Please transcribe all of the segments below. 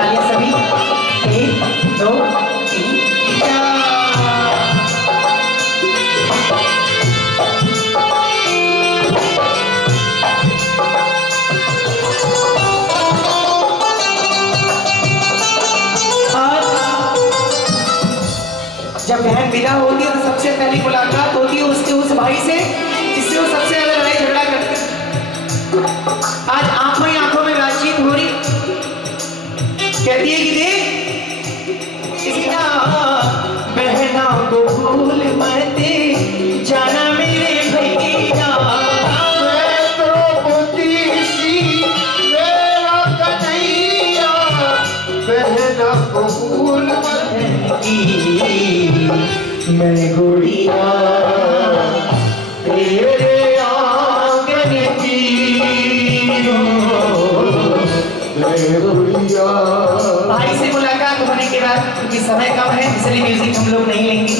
तालियां सभी। 1 2 3 जब बहन विदा होती है तो सबसे पहली मुलाकात होती है उसके उस भाई से जिससे वो सबसे ज्यादा लड़ाई झगड़ा करते हैं। आज आंखों ही आंखों में बातचीत हो रही, कहती है कि देख इसका बहना को भूल मत जाना मेरे भैया, बहना को भूल मत मैं गुड़िया तेरे आंगन की, मैं गुड़िया। भाई से मुलाकात होने के बाद क्योंकि समय कम है इसलिए म्यूजिक हम लोग नहीं लेंगे।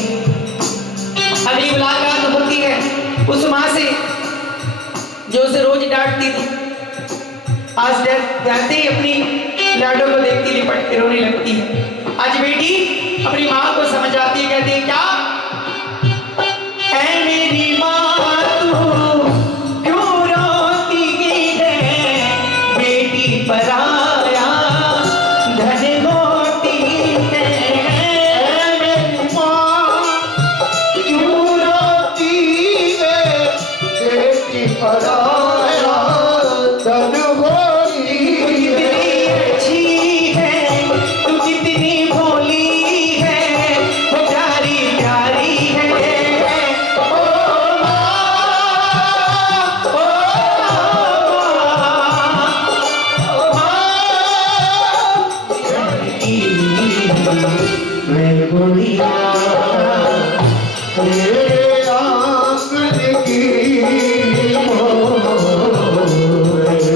अगली मुलाकात होती है उस माँ से जो उसे रोज डांटती थी, आज डरते ही अपनी लाडो को देखती लिपट के रोने लगती है। आज बेटी अपनी माँ को समझ आती है, कहती है क्या है मेरी माँ तू क्यों रोती है, बेटी पराया धन होती है, मेरी माँ क्यों रोती है, बेटी पराया धन होती है। अच्छी है तू कितनी भोली है, वो प्यारी प्यारी है, ओ मैं गुड़िया तेरे आंगन की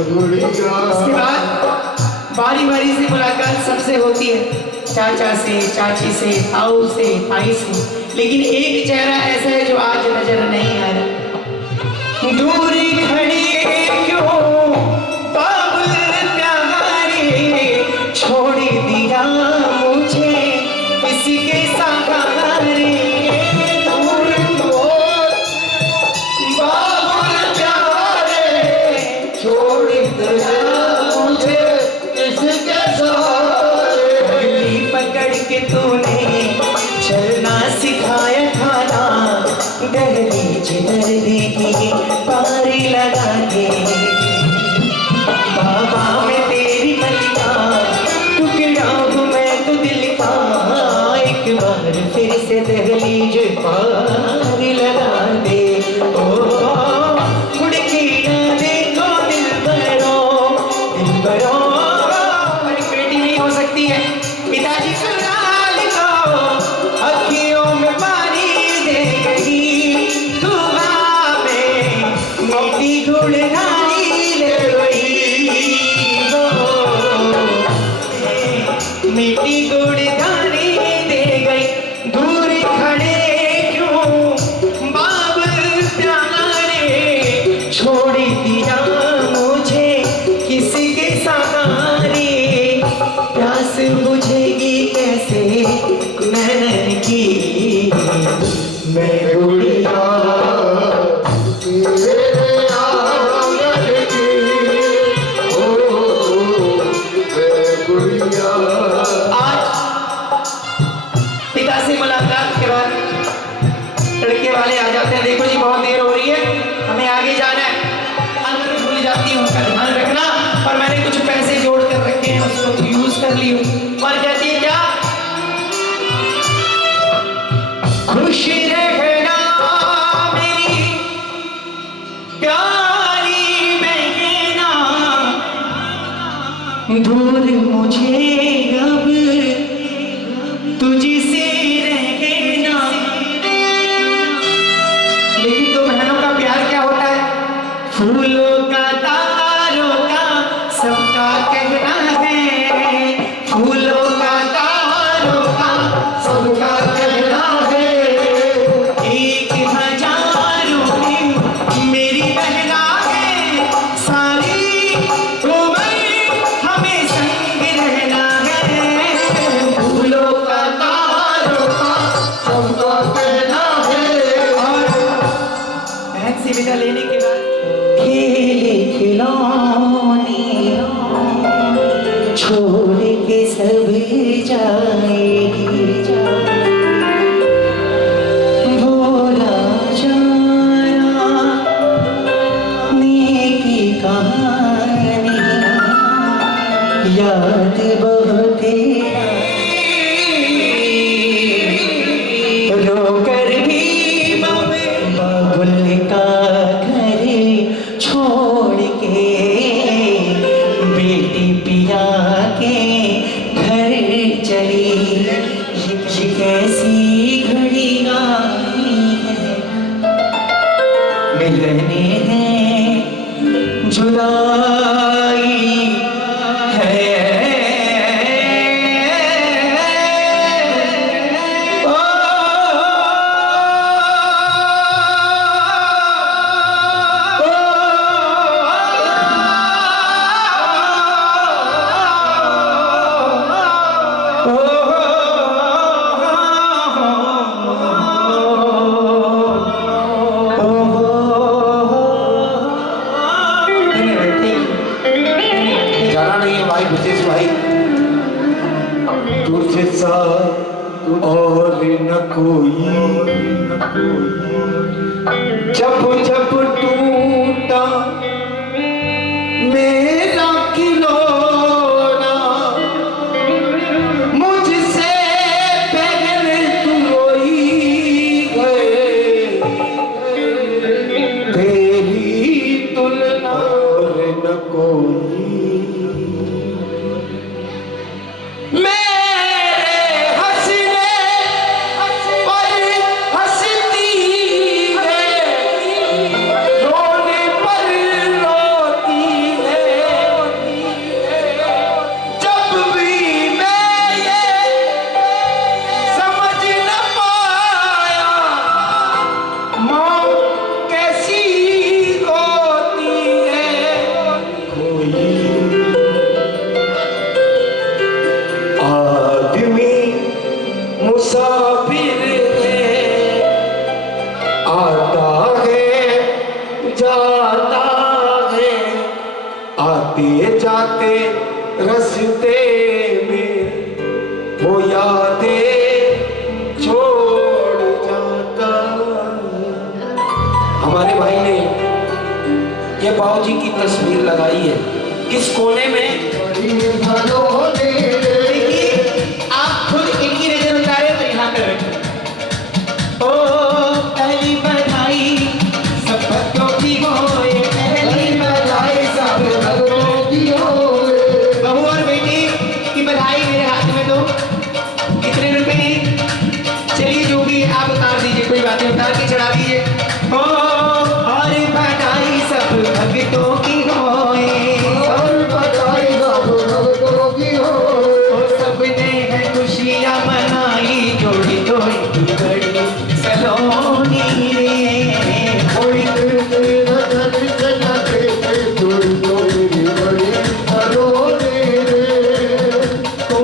गुड़िया। उसके बाद बारी बारी से मुलाकात सबसे होती है, चाचा से, चाची से, ताऊ से, ताई से, लेकिन एक चेहरा ऐसा है जो आज नजर नहीं आ रहा। दूर खड़े क्यों बाबुल प्यारे, छोड़ दिया मुझे किसी के सहारे, दूर बाबुल प्यारे, छोड़ दिया मुझे किसके सहारे। उंगली पकड़ के तूने चलना सिखाया था ना, दहलीज दर्दी की पारी लगा के, बाबा में तेरी कलिका टुकड़ा हूँ मैं तो दिल का, एक बार फिर से दहलीज पारी लगा दे, ओ मुड़ के ना देखो दिल भरो, दिल भरो। और एक बेटी नहीं हो सकती है, पिताजी सुना लिखो अखियों में पानी दे गई, दुआ में मीठी गुड़गानी ले गई, मीठी गुड़गानी दे गई, दूर खड़े क्यों बाबुल प्यारे, छोड़ दिया मुझे किसी के सहारे, प्यास बुझेगी कैसे नैनन की, मैं गुड़िया तेरे आंगन की मैं गुड़िया। आज पिता से मुलाकात के बाद लड़के वाले आ जाते हैं, देखो जी बहुत देर हो रही है हमें आगे जाना है, अंदर भूल जाती हूँ उनका ध्यान रखना, और मैंने कुछ पैसे जोड़ कर रखे हैं उसको यूज कर ली हूँ। और कहती है क्या खुश रहना मेरी प्यारी बहना, दूर मुझे अब तुझसे रहना, लेकिन तो बहनों का प्यार क्या होता है, फूलों का तारों का सबका कहना है, फूलों का बहुत रोकर भी बाबुल का घर छोड़ के बेटी पिया के घर चली। ये कैसी घड़ी आई है, मिलने हैं जुदाई है। जाना नहीं है भाई, विशेष भाई। तुझे सा और न कोई, जब जब टूटा मेरा खिलौना, मुझसे पहले तू रोई है, तेरी तुलना न कोई। मुसाफिर है, आता है जाता है, आते जाते रास्ते में वो यादें छोड़ जाता। हमारे भाई ने ये बाबूजी की तस्वीर लगाई है, किस कोने में? आप खुद इनकी नजर उतारे तो यहाँ पे रखें। ओ पहली बधाई सब भक्तों की होए, पहली बधाई सब भक्तों की होए। बहू और बेटी की बधाई मेरे हाथ में दो। कितने रुपए? चलिए जो भी आप उतार दीजिए, कोई बात नहीं, उतार के चढ़ा दीजिए। ओ और बधाई सब भक्तों की होए, खुशियाँ मनाई जोड़ी जोड़ी की बड़ी सलोनी रे। कोई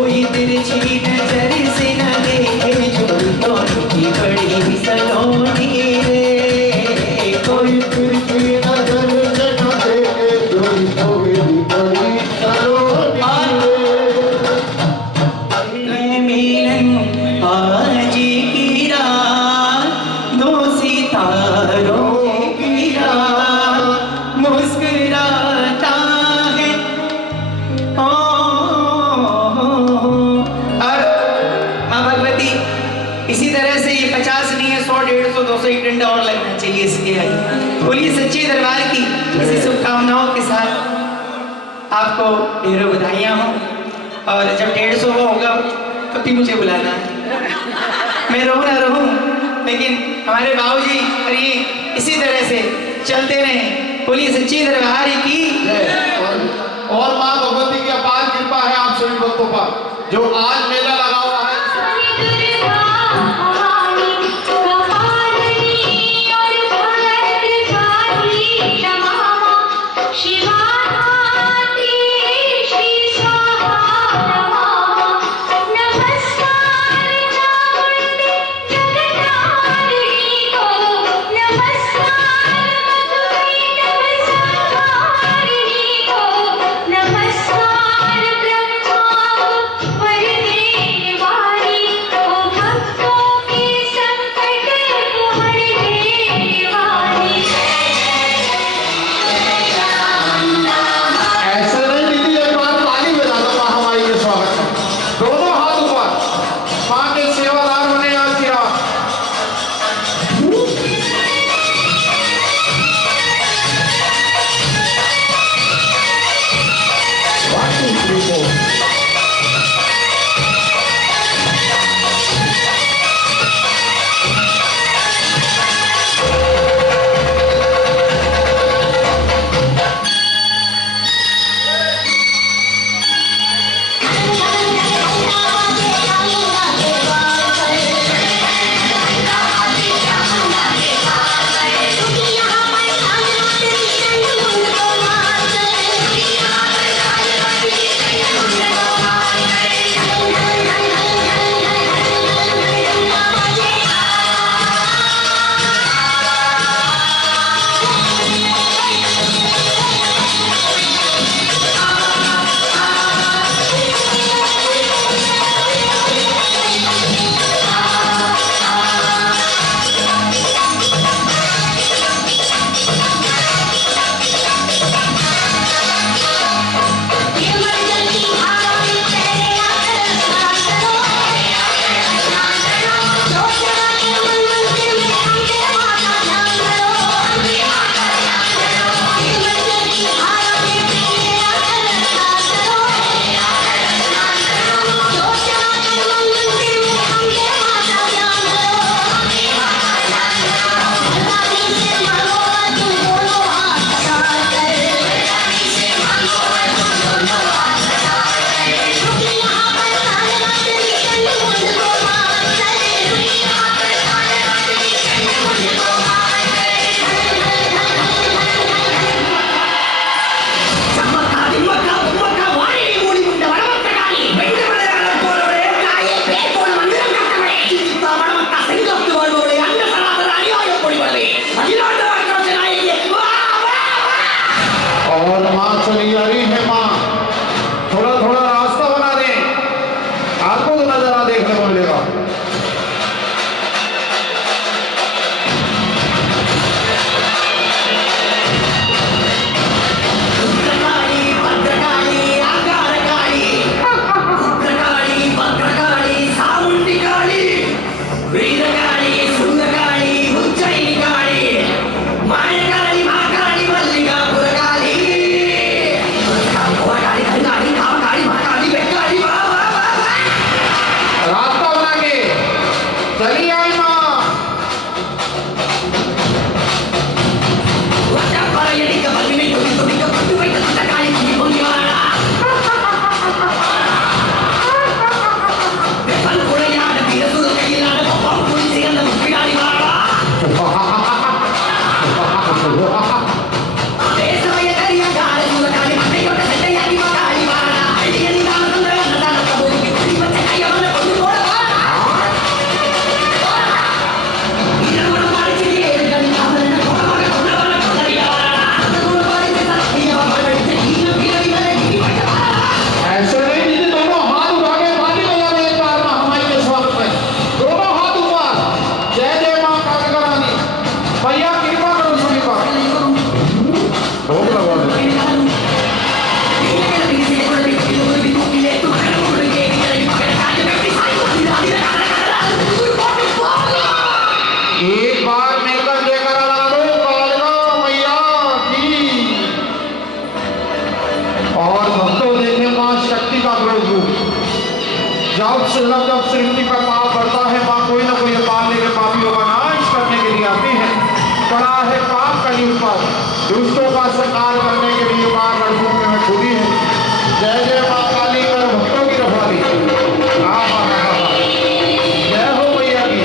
कोई तिरछी नजर से न देखे, जोड़ी जोड़ी की बड़ी सलोनी रे। कोई तिरछी नजर से न देखे, जोड़ी जोड़ी की बड़ी सलोनी। आज की रात दो सितारों की रात मुस्कुराता है। और माँ भगवती इसी तरह से ये 50 नहीं है, 100, 150, 200 एक डंडा और लगना चाहिए इसके लिए। बोलिए सच्चे दरबार की इसी शुभकामनाओं के साथ आपको ढेरों बधाइयाँ हों। और जब 150 होगा तब भी मुझे बुलाना है। मैं रहूं ना रहूं, लेकिन हमारे बाबूजी और ये इसी तरह से चलते रहे। बोलिए सच्ची दरबार की। और माँ भगवती की अपार कृपा है आप सभी भक्तों पर, जो आज मेला लगा हुआ है। नमस्कार ब्रह्मा जब सृष्टि का पाप बढ़ता है माँ कोई ना कोई पाप लेकर पापियों का नाश करने के लिए आती है। पड़ा है पाप का युग पर दुष्टों का संहार करने के लिए माँ रणभूमि में खुदी है। जय जय माँ काली कर भक्तों की रखवाली। जय हो मैया की।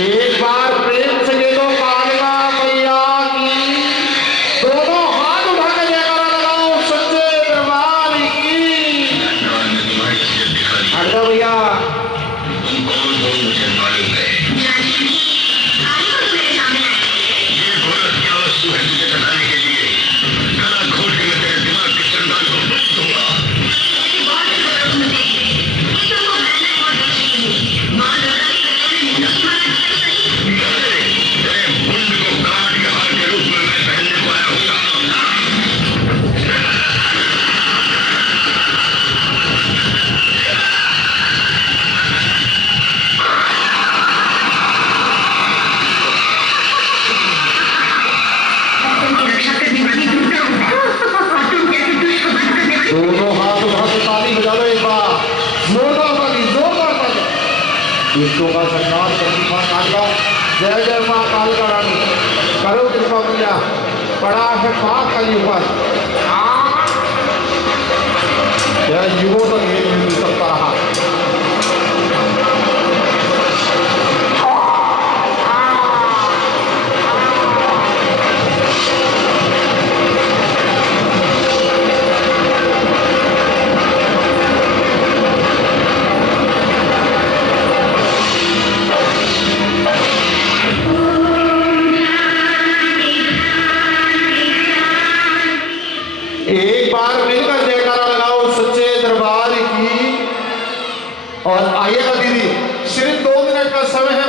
एक बार प्रेम से ले लो कालिका मैया की। दोनों हाथ उठा के जयकारा लगाओ सच्चे दरबार की। हट जाओ भैया। दोनों हाथ उठा के ताली बजा लो एक बार जोरदार ताली जोरदार ताली। दुष्टों का संहार करती माँ कालिका। जय जय माँ कालिका रानी करो कृपा मैया। पड़ा है पाप का युग यह युगों तक ये मिल सकता रहा। एक बार मिलकर जयकारा लगाओ सच्चे दरबार की। और आइएगा दीदी सिर्फ 2 मिनट का समय है।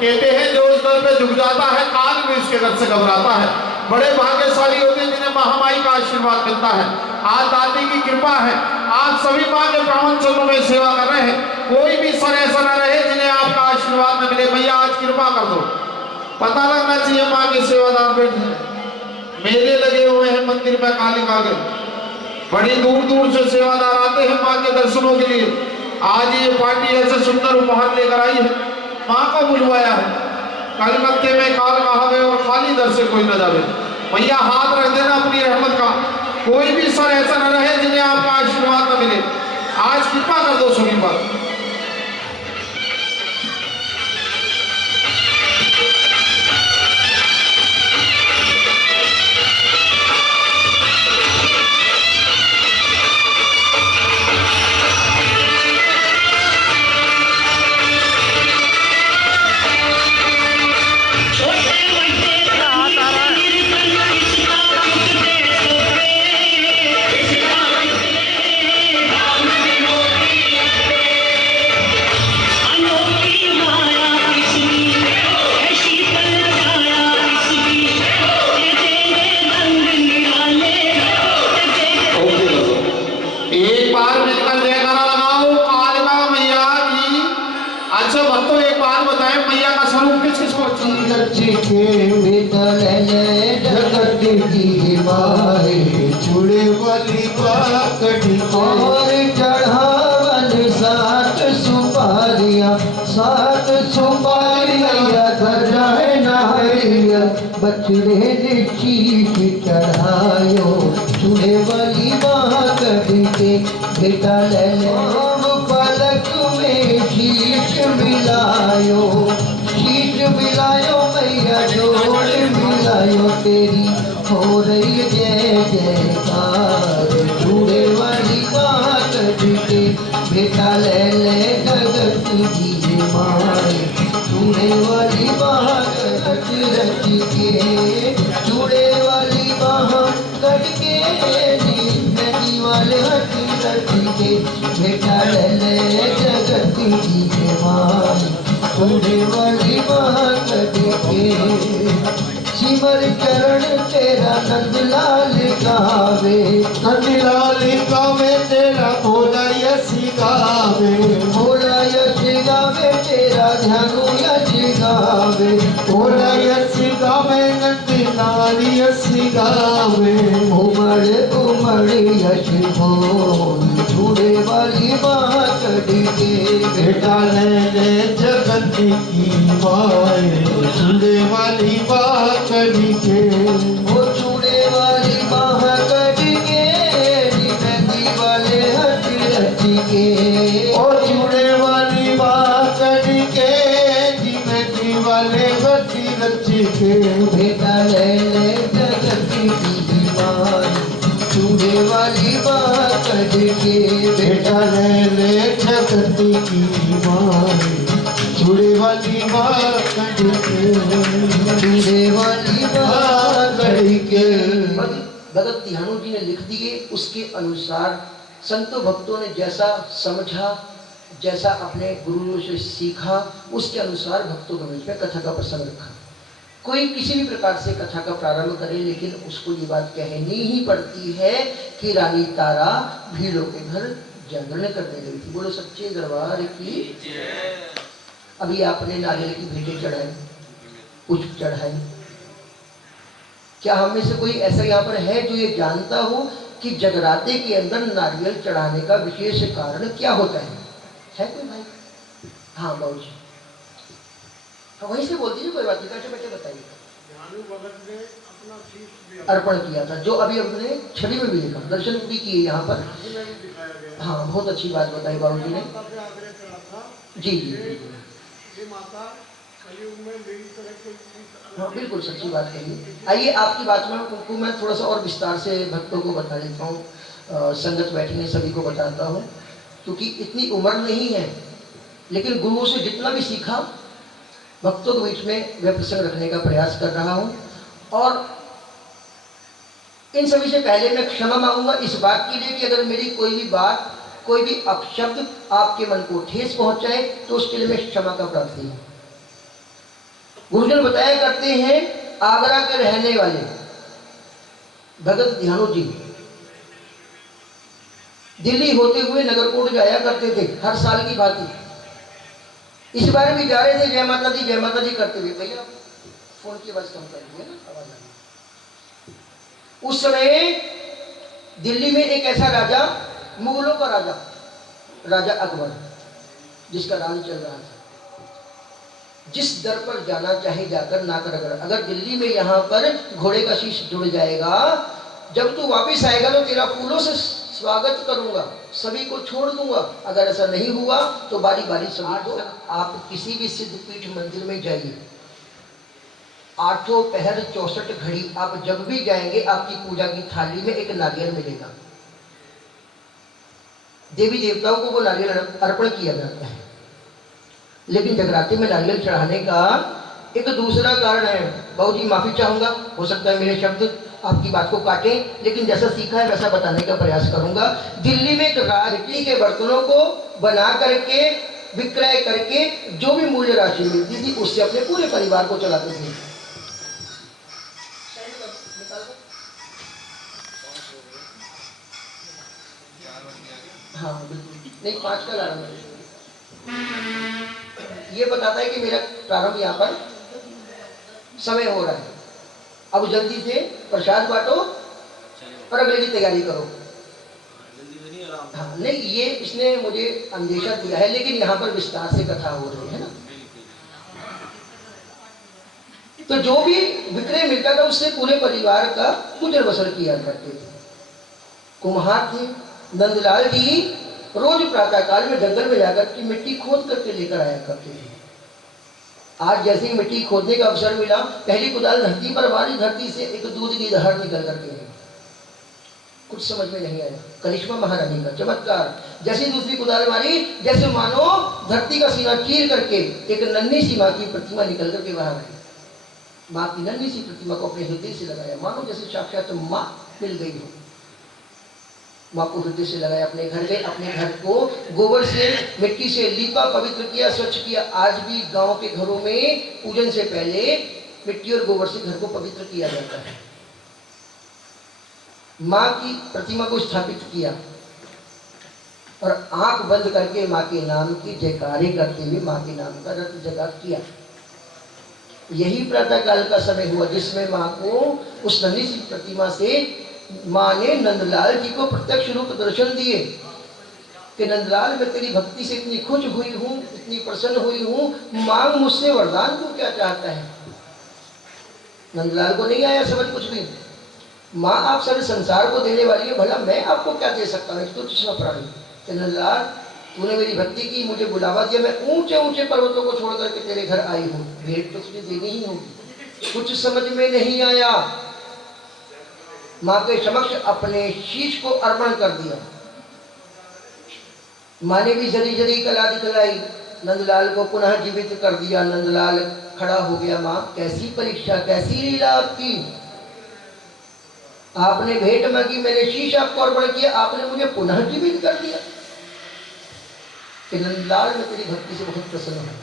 कहते हैं जो उस दर पे झुक जाता है काल भी उसके घर से घबराता है। बड़े भाग्यशाली होते हैं जिन्हें महामाई का आशीर्वाद मिलता है। आज दादी की कृपा है, आप सभी माँ के पावन चरणों में सेवा कर रहे हैं। कोई भी सर ऐसा न रहे जिन्हें आपका आशीर्वाद न मिले। भैया आज कृपा कर दो। पता लगना चाहिए माँ के सेवादार बैठे हैं, मेले लगे हुए हैं मंदिर में कालिका के, बड़ी दूर दूर से सेवादार आते हैं माँ के दर्शनों के लिए। आज ये पार्टी ऐसे सुंदर उपहार लेकर आई है, माँ को बुलवाया है। कलकत्ते में काल कहावे और खाली दर से कोई न जावे। भैया हाथ रख देना अपनी रहमत का। कोई भी सर ऐसा न रहे जिन्हें आपका आशीर्वाद न मिले। आज कृपा कर दो सभी पर। और चढ़ावन सात सुपारिया धरा है नारिया बछड़े ने चीख चढ़ायो चूड़े वाली माँ कभी के बेटा ले पलक में शीश मिलायो मैया जोड़ मिलायो तेरी हो रही जय जयकार चूड़े वाली माँ कभी के बेटा ले जगत की माए चूड़े वाली माँ रच रच के चूड़े वाली माँ कट के नदी वाले हट रच के बेटा ले जगत की माए चूड़े वाली माँ कट के सिमर चरण तेरा नंदलाल गावे तेरा भोला यश गावे तेरा ध्यानु यश गावे नंदलाल यश गावे उमड़ यश बोल चूड़े वाली माँ कड़ी के बेटा ले जगत की माए चूड़े वाली माँ कड़ी के वो चूड़े वाली माँ कड़ी के नदी वाले हट रच के ओ चूड़े वाली माँ कड़ी के नदी वाले हट रच के बेटा ले जगत की माँ चूड़े वाली माँ कड़ी के बेटा ले जगत की माँ चूड़े वाली माँ कड़ी के चूड़े वाली माँ कड़ी के। भगत ध्यानु जी ने लिख दिए, उसके अनुसार संतों भक्तों ने जैसा समझा, जैसा अपने गुरुओं से सीखा, उसके अनुसार भक्तों के बीच में कथा का प्रसंग रखा। कोई किसी भी प्रकार से कथा का प्रारंभ करे, लेकिन उसको ये बात कहनी ही पड़ती है कि रानी तारा भीड़ों के घर जागरण करने गई थी। बोलो सच्चे दरबार की। अभी आपने नारियल की भेंटें चढ़ाई, पुष्प चढ़ाई। क्या हम में से कोई ऐसा यहाँ पर है जो ये जानता हो कि जगराते के अंदर नारियल चढ़ाने का विशेष कारण क्या होता है कोई भाई? हाँ बाबू जी, हाँ वहीं से बोल दीजिए, कोई बात नहीं। बच्चे बताइए। अर्पण किया था, जो अभी अपने छवि में भी देखा, दर्शन भी किए यहाँ पर। हाँ बहुत अच्छी बात बताई बाबू जी ने। जी जी हाँ बिल्कुल सच्ची बात कही। आइए आपकी बात में उनको मैं थोड़ा सा और विस्तार से भक्तों को बता देता हूँ, संगत बैठी है सभी को बताता हूँ, क्योंकि इतनी उम्र नहीं है, लेकिन गुरुओं से जितना भी सीखा भक्तों के बीच में वह प्रसंग रखने का प्रयास कर रहा हूँ। और इन सभी से पहले मैं क्षमा मांगूंगा इस बात के लिए कि अगर मेरी कोई भी बात, कोई भी अपशब्द आपके मन को ठेस पहुंचाए तो उसके लिए मैं क्षमा का प्रार्थी हूँ। गुरुजन बताया करते हैं, आगरा के रहने वाले भगत ध्यानु जी दिल्ली होते हुए नगरकोट जाया करते थे हर साल की भांति। इस बार भी जा रहे थे, जय माता दी करते हुए। भैया फोन की आवाज कम कर दीजिए ना, आवाज आ रही। उस समय दिल्ली में एक ऐसा राजा, मुगलों का राजा अकबर, जिसका राज चल रहा था, जिस दर पर जाना चाहे जाकर ना कर, अगर दिल्ली में यहाँ पर घोड़े का शीश जुड़ जाएगा, जब तू वापस आएगा तो तेरा फूलों से स्वागत करूंगा, सभी को छोड़ दूंगा। अगर ऐसा नहीं हुआ तो बारी बारी सभी को। आप किसी भी सिद्धपीठ मंदिर में जाइए, 8 पहर 64 घड़ी आप जब भी जाएंगे, आपकी पूजा की थाली में एक नारियल मिलेगा। देवी देवताओं को वो नारियल अर्पण किया जाता है। लेकिन जगराते में नारियल चढ़ाने का एक दूसरा कारण है। बाबू जी माफी चाहूंगा, हो सकता है मेरे शब्द आपकी बात को काटें, लेकिन जैसा सीखा है वैसा बताने का प्रयास करूंगा। दिल्ली में एक मिट्टी के बर्तनों को बना करके विक्रय करके जो भी मूल्य राशि मिलती थी, उससे अपने पूरे परिवार को चलाते थे। हाँ बिल्कुल, नहीं 5 का अलार्म है। ये बताता है कि मेरा प्रारंभ यहाँ पर समय हो रहा है। अब जल्दी से प्रसाद बांटो और अगले की तैयारी करो। हाँ, नहीं ये इसने मुझे अंदेशा दिया है, लेकिन यहाँ पर विस्तार से कथा हो रही है ना। तो जो भी विक्रय मिलता था उससे पूरे परिवार का गुजर बसर किया करते थे। कुम्हार थे नंदलाल जी, रोज प्रातः काल में जंगल में जाकर के मिट्टी खोद करके लेकर आया करते थे। आज जैसे ही मिट्टी खोदने का अवसर मिला, पहली कुदाल धरती पर मारी, धरती से एक दूध की दहाड़ निकल करके आई। कुछ समझ में नहीं आया। करिश्मा महारानी का चमत्कार। जैसे दूसरी कुदाल मारी, जैसे मानो धरती का सीना चीर करके एक नन्ही सी माँ की प्रतिमा निकल करके बाहर आई। माँ की नन्ही सी प्रतिमा को अपने हृदय से लगाया, मानो जैसे साक्षात माँ मिल गई हो। माँ को हृदय से लगाया, अपने घर गए, अपने घर को गोबर से मिट्टी से लीपा, पवित्र किया, स्वच्छ किया। आज भी गांव के घरों में पूजन से पहले मिट्टी और गोबर से घर को पवित्र किया जाता है। माँ की प्रतिमा को स्थापित किया और आंख बंद करके माँ के नाम की जयकारे करते हुए माँ के नाम का रत जगात किया। यही प्रातः काल का समय हुआ जिसमें माँ को उस नन्ही सी प्रतिमा से माँ ने नंदलाल जी को प्रत्यक्ष रूप दर्शन दिए कि नंदलाल मैं तेरी भक्ति से इतनी खुश हुई हूँ, इतनी प्रसन्न हुई हूँ, मांग मुझसे वरदान, तू क्या चाहता है। नंदलाल को नहीं आया समझ कुछ भी। माँ आप सारे संसार को देने वाली है, भला मैं आपको क्या दे सकता हूँ, तुच्छ सा प्राणी। तो नंदलाल तूने मेरी भक्ति की, मुझे बुलावा दिया, मैं ऊंचे ऊंचे पर्वतों को छोड़ करके तेरे घर आई हूँ, भेंट तो तुझे देनी ही होगी। कुछ समझ में नहीं आया। माँ के समक्ष अपने शीश को अर्पण कर दिया। माँ ने भी जरी जरी कला दिखलाई, नंदलाल को पुनः जीवित कर दिया। नंदलाल खड़ा हो गया। माँ कैसी परीक्षा, कैसी लीला आपकी। आपने भेंट मांगी, मैंने शीश आपको अर्पण किया, आपने मुझे पुनः जीवित कर दिया। कि नंदलाल मैं तेरी भक्ति से बहुत प्रसन्न हूं,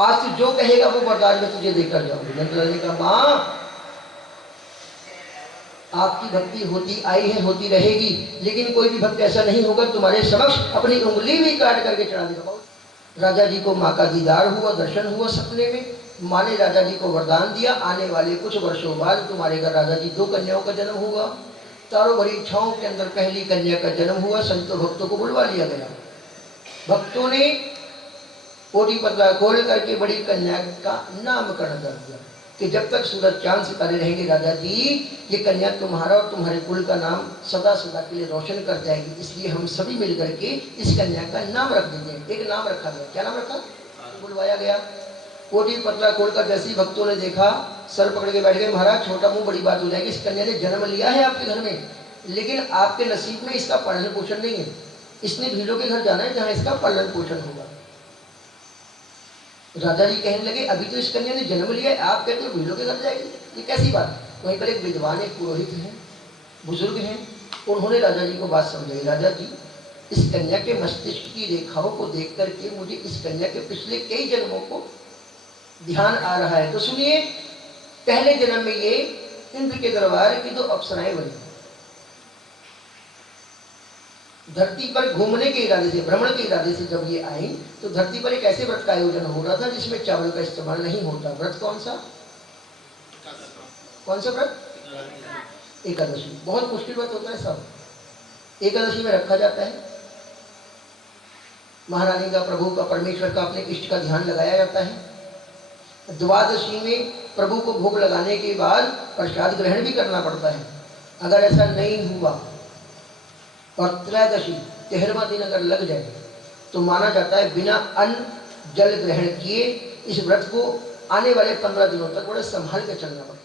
आज तू जो कहेगा वो वरदान मैं तुझे देकर जाऊंगी। नंदलाल ने कहा माँ आपकी भक्ति होती आई है, होती रहेगी, लेकिन कोई भी भक्त ऐसा नहीं होगा तुम्हारे समक्ष अपनी उंगली भी काट करके चढ़ा देगा। राजा जी को माँ का दीदार हुआ, दर्शन हुआ सपने में। माँ ने राजा जी को वरदान दिया, आने वाले कुछ वर्षों बाद तुम्हारे घर राजा जी 2 कन्याओं का जन्म हुआ। चारों बड़ी इच्छाओं के अंदर पहली कन्या का जन्म हुआ। संतों भक्तों को बुलवा लिया गया। भक्तों ने कोटी पतला खोल करके बड़ी कन्या का नामकरण कर दिया कि जब तक सूरज चांद सितारे रहेंगे राजा जी, ये कन्या तुम्हारा और तुम्हारे कुल का नाम सदा सदा के लिए रोशन कर जाएगी। इसलिए हम सभी मिल करके इस कन्या का नाम रख देंगे। एक नाम रखा गया। क्या नाम रखा? बुलवाया गया। कोटी पतला खोल कर जैसे ही भक्तों ने देखा, सर पकड़ के बैठ गए। महाराज छोटा मुंह बड़ी बात हो जाएगी, इस कन्या ने जन्म लिया है आपके घर में, लेकिन आपके नसीब में इसका पालन पोषण नहीं है। इसने भीलों के घर जाना है जहाँ इसका पालन पोषण होगा। राजा जी कहने लगे अभी तो इस कन्या ने जन्म लिया है, आप कहते हो भीलों के घर जाएगी, ये कैसी बात। वहीं पर एक विद्वान, एक पुरोहित हैं, बुजुर्ग हैं, उन्होंने राजा जी को बात समझाई। राजा जी इस कन्या के मस्तिष्क की रेखाओं को देख करके मुझे इस कन्या के पिछले कई जन्मों को ध्यान आ रहा है। तो सुनिए, पहले जन्म में ये इंद्र के दरबार की 2 अप्सराएं बनी, धरती पर घूमने के इरादे से, भ्रमण के इरादे से जब ये आई तो धरती पर एक ऐसे व्रत का आयोजन हो रहा था जिसमें चावल का इस्तेमाल नहीं होता। व्रत कौन सा व्रत? एकादशी। बहुत मुश्किल व्रत होता है सब। एकादशी में रखा जाता है, महारानी का, प्रभु का, परमेश्वर का, अपने इष्ट का ध्यान लगाया जाता है। द्वादशी में प्रभु को भोग लगाने के बाद प्रसाद ग्रहण भी करना पड़ता है। अगर ऐसा नहीं हुआ और त्रयोदशी 13वां दिन अगर लग जाए तो माना जाता है बिना अन्न जल ग्रहण किए इस व्रत को आने वाले 15 दिनों तक बड़े संभाल कर चलना पड़ता है।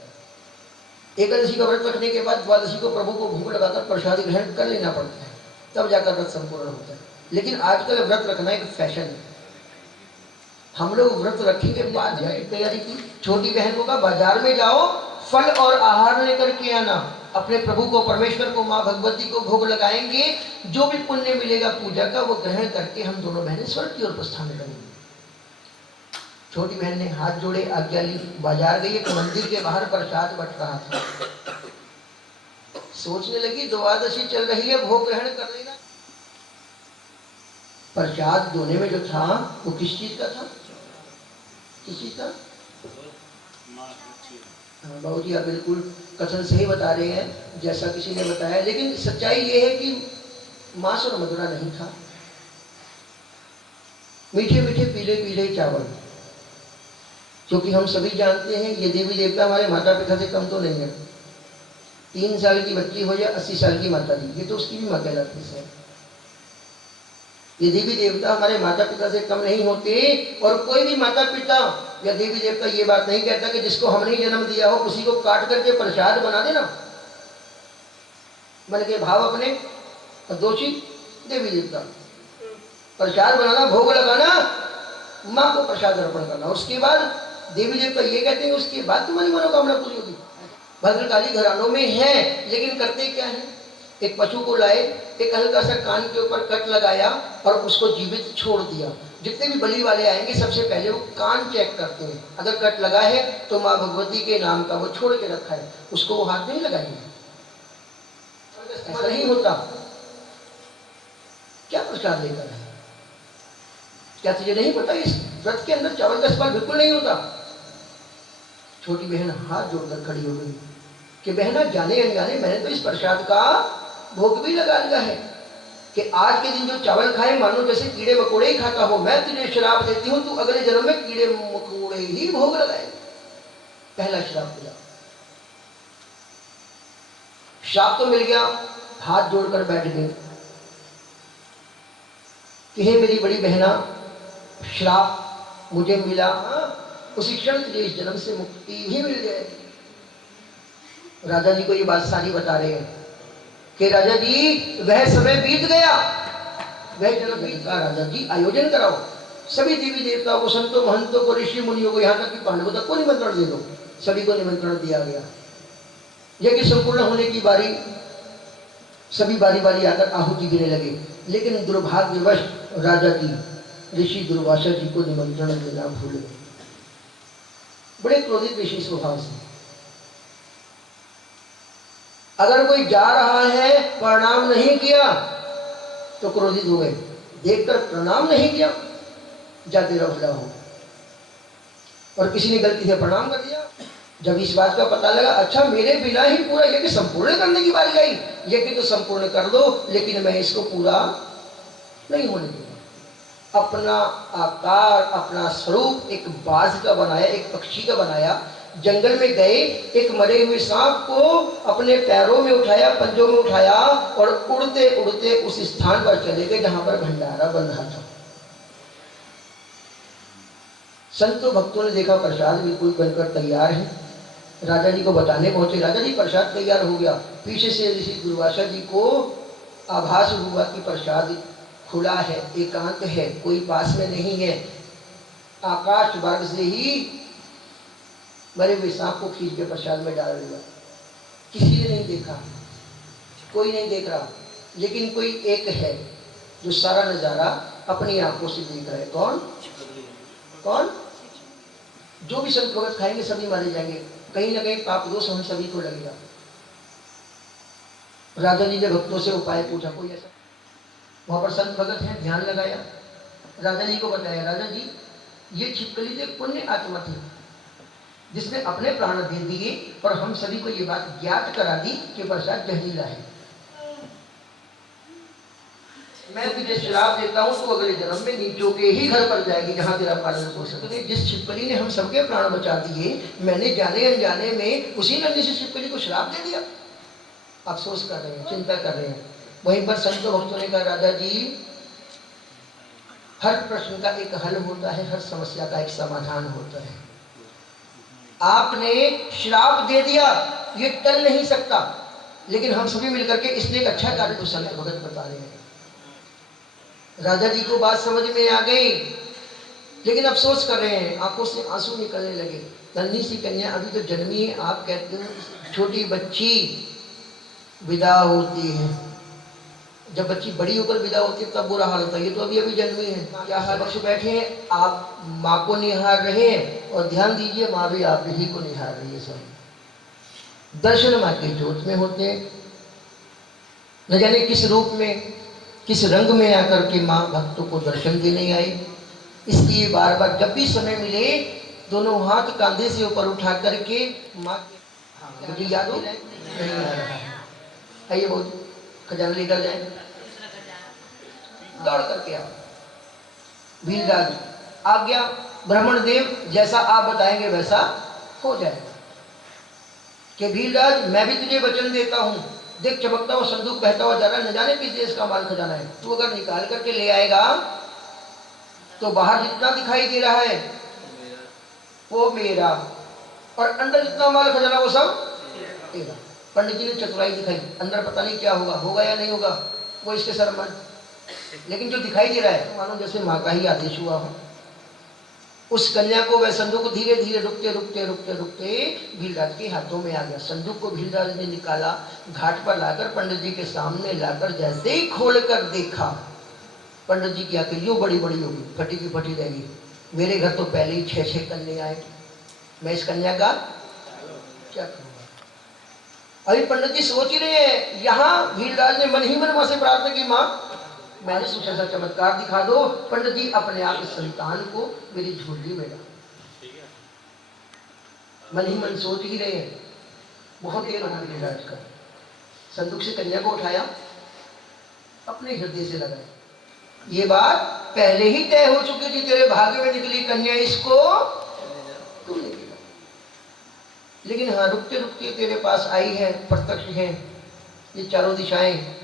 एकादशी का व्रत रखने के बाद द्वादशी को प्रभु को भोग लगाकर प्रसाद ग्रहण कर लेना पड़ता है, तब जाकर व्रत संपूर्ण होता है। लेकिन आजकल व्रत रखना एक फैशन है। हम लोग व्रत रखेंगे बाद में तैयारी की। छोटी बहन को कहा बाजार में जाओ, फल और आहार लेकर के आना, अपने प्रभु को, परमेश्वर को, माँ भगवती को भोग लगाएंगे, जो भी पुण्य मिलेगा पूजा का वो ग्रहण करके हम दोनों बहनें स्वर्ग की ओर प्रस्थान करेंगे। छोटी बहन ने हाथ जोड़े, आज्ञा ली, बाजार गई। एक मंदिर के बाहर प्रसाद बट रहा था, सोचने लगी द्वादशी चल रही है, भोग ग्रहण कर लेना। प्रसाद दोने में जो था वो किस चीज का था? किस चीज का? बाबू जी आप बिल्कुल कथन सही बता रहे हैं, जैसा किसी ने बताया। लेकिन सच्चाई ये है कि मांस और मदुरा नहीं था, मीठे मीठे पीले पीले चावल। क्योंकि हम सभी जानते हैं ये देवी देवता हमारे माता पिता से कम तो नहीं है। 3 साल की बच्ची हो या 80 साल की माता जी, ये तो उसकी भी माता जाती है। ये देवी देवता हमारे माता पिता से कम नहीं होते। और कोई भी माता पिता या देवी देवता ये बात नहीं कहता कि जिसको हमने जन्म दिया हो उसी को काट करके प्रसाद बना देना। मन के भाव अपने, दोषी देवी देवता। प्रसाद बनाना, भोग लगाना, माँ को प्रसाद अर्पण करना। उसके बाद देवी देवता ये कहते हैं उसके बाद तुम्हारी मनोकामना पूरी होगी। भद्रकाली घरानों में है, लेकिन करते क्या है? एक पशु को लाए, एक हल्का सा कान के ऊपर कट लगाया और उसको जीवित छोड़ दिया। जितने भी बलि वाले आएंगे सबसे पहले वो कान चेक करते हैं, अगर कट लगा है तो माँ भगवती के नाम का वो छोड़ के रखा है, उसको वो हाथ नहीं लगाएंगे। ऐसा नहीं होता। क्या प्रसाद लेकर है? क्या तुझे नहीं पता इस व्रत के अंदर चावल का इस्तेमाल बिल्कुल नहीं होता? छोटी बहन हाथ जोड़कर खड़ी हो गई कि बहना जाने अनजाने मैंने तो इस प्रसाद का भोग भी लगा लिया है कि आज के दिन जो चावल खाए मानो जैसे कीड़े मकोड़े ही खाता हो। मैं तुझे श्राप देती हूँ, तू अगले जन्म में कीड़े मकोड़े ही भोग लगाए। पहला श्राप दिया। श्राप तो मिल गया, हाथ जोड़कर बैठ गए कि हे मेरी बड़ी बहना, श्राप मुझे मिला, उसी क्षण तुझे इस जन्म से मुक्ति भी मिल जाएगी। राजा जी को ये बात सारी बता रहे हैं कि राजा जी वह समय बीत गया, वह जन्म बीत गया। राजा जी आयोजन कराओ, सभी देवी देवताओं को, संतों महंतों को, ऋषि मुनियों को, यहाँ तक कि पांडवों तक को निमंत्रण दे दो। सभी को निमंत्रण दिया गया। यज्ञ संपूर्ण होने की बारी, सभी बारी बारी आकर आहुति देने लगे। लेकिन दुर्भाग्यवश राजा जी ऋषि दुर्वासा जी को निमंत्रण देना भूल गए। बड़े क्रोधित ऋषि स्वभाव से। अगर कोई जा रहा है प्रणाम नहीं किया तो क्रोधित हो गए, देखकर प्रणाम नहीं किया जाते रहो। और किसी ने गलती से प्रणाम कर दिया। जब इस बात का पता लगा, अच्छा मेरे बिना ही पूरा यज्ञ संपूर्ण करने की बारी आई, यज्ञ तो संपूर्ण कर दो लेकिन मैं इसको पूरा नहीं होने दूंगा। अपना आकार, अपना स्वरूप एक बाज का बनाया, एक पक्षी का बनाया। जंगल में गए, एक मरे हुए सांप को अपने पैरों में उठाया, पंजों में उठाया और उड़ते उड़ते उस स्थान पर चले गए जहां पर भंडारा बन रहा था। संतों भक्तों ने देखा प्रसाद बिल्कुल बनकर तैयार है। राजा जी को बताने पहुंचे, राजा जी प्रसाद तैयार हो गया। पीछे से ऋषि दुर्वासा जी को आभास हुआ कि प्रसाद खुला है, एकांत है, कोई पास में नहीं है। आकाश मार्ग से ही मरे हुए सांप को खींच के प्रसाद में डाल दिया। किसी ने नहीं देखा, कोई नहीं देख रहा, लेकिन कोई एक है जो सारा नजारा अपनी आंखों से देख रहा है। कौन कौन? जो भी संत भगत खाएंगे सभी मारे जाएंगे, कहीं ना कहीं पाप दोष हम सभी को लगेगा। राजा जी ने भक्तों से उपाय पूछा, कोई ऐसा? वहां पर संत भगत हैं, ध्यान लगाया, राजा जी को बताया, राजा जी ये छिपकली तो एक पुण्य आत्मा थी जिसने अपने प्राण दे दिए और हम सभी को ये बात ज्ञात करा दी कि प्रसाद जहरीला है। मैं तुझे श्राप देता हूं, तो अगले जन्म में नीचों के ही घर पर जाएगी जहां तेरा पालन पोषण। तो जिस छिपकली ने हम सबके प्राण बचा दिए, मैंने जाने अनजाने में उसी नन्ही से छिपकली को श्राप दे दिया। अफसोस कर रहे हैं, चिंता कर रहे हैं। वहीं पर संतों भक्तों ने कहा, राजा जी हर प्रश्न का एक हल होता है, हर समस्या का एक समाधान होता है। आपने श्राप दे दिया, ये टल नहीं सकता, लेकिन हम सभी मिलकर के इसलिए एक अच्छा कार्य तो संत भगत बता रहे हैं। राजा जी को बात समझ में आ गई, लेकिन अफसोस कर रहे हैं, आंखों से आंसू निकलने लगे। नन्ही सी कन्या अभी तो जन्मी है, आप कहते हो छोटी बच्ची विदा होती है, जब बच्ची बड़ी होकर विदा होती है तब बुरा हाल होता है। ये तो अभी अभी जन्मी है, क्या हाल बख्श बैठे हैं, आप माँ को निहार रहे हैं और ध्यान दीजिए माँ भी आप ही को निहार रही है। सब दर्शन माँ के जोत में होते हैं, न जाने किस रूप में किस रंग में आकर के माँ भक्तों को दर्शन देने आई। इसलिए बार बार जब भी समय मिले दोनों हाथ कांधे से ऊपर उठा करके माँ के, मुझे याद हो नहीं आ रहा है, आइए बहुत खजाना लेकर जाए, दौड़ करके आओ। भीलराज आज्ञा, ब्राह्मण देव जैसा आप बताएंगे वैसा हो जाएगा। कि भीलराज मैं भी तुझे वचन देता हूं, देख चमकता हुआ संदूक बहता हुआ जा रहा है, न जाने किस देश का माल खजाना है, तू अगर निकाल करके ले आएगा तो बाहर जितना दिखाई दे रहा है वो मेरा, और अंदर जितना माल खजाना वो सब तेरा। पंडित जी ने चतुराई दिखाई, अंदर पता नहीं क्या होगा, होगा या नहीं होगा वो इसके सर मन, लेकिन जो दिखाई दे रहा है मानो जैसे माँ का ही आदेश हुआ हो। उस कन्या को वह संदूक धीरे धीरे रुकते रुकते रुकते रुकते भीलराज के हाथों में आ गया। संदूक को भीलराज ने निकाला, घाट पर लाकर पंडित जी के सामने लाकर जैसे ही खोल कर देखा, पंडित जी की आंखें यूं बड़ी बड़ी होगी, फटी की फटी रहेगी। मेरे घर तो पहले ही 6-6 कन्या आए, मैं इस कन्या का क्या करूँगा। अभी पंडित जी सोच ही रहे हैं, यहाँ भीलराज ने मन ही मन माँ से प्रार्थना की, माँ मैंने सोचा सा चमत्कार दिखा दो। पंडित जी अपने आप इस संतान को मेरी झोली में डाल, मन ही मन सोच ही रहे हैं। बहुत देर बना भीलराज का, संदूक से कन्या को उठाया, अपने हृदय से लगाया। ये बात पहले ही तय हो चुकी थी, तेरे भाग्य में निकली कन्या, इसको तू लेके जा। लेकिन हाँ रुकते रुकते तेरे पास आई है, प्रत्यक्ष है, ये चारों दिशाएं,